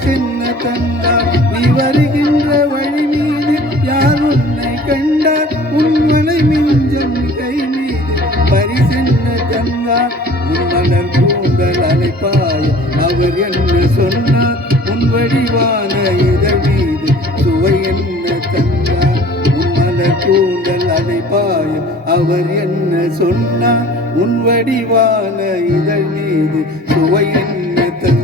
பரிசென்ன தந்தார் நீ வருகின்ற வழி மீது யார் உன்னை கண்டார் உன்மனை மிஞ்சம் கை மீது பரிசென்ன தந்தார் உன் மலர் கூந்தல் அலைப்பாய அவர் என்ன சொன்னார் உன் வடிவான இதழ் மீது சுவை என்ன தந்தார் உன் மலர் கூந்தல் அலைப்பாய அவர் என்ன சொன்னார் உன் வடிவான இதழ் மீது சுவை என்ன தந்தார்